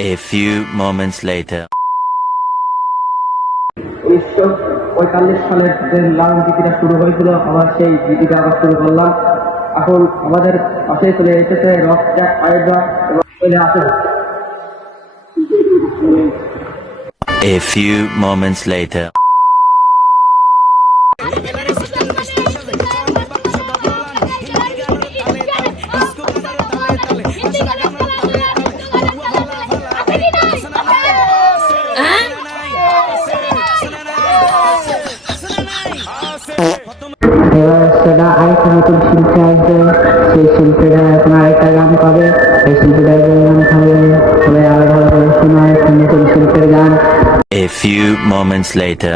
A few moments later. উনিশশো পঁয়তাল্লিশ সালের যে লালন গীতিটা শুরু হয়েছিল আবার সেই গীতিটা আবার শুরু করলাম এখন আমাদের পাশে চলে এসেছে রক ট্র্যাক পাইডা এবং চলে আসে A few moments later. সেটা আরেকটা নতুন শিল্পী আসবে সেই শিল্পীরা এখন আরেকটা গান করে সেই শিল্পীরা যে গান খাবে সবাই আরো ভালো করে শোনায় একটা নতুন শিল্পীর গান A few moments later.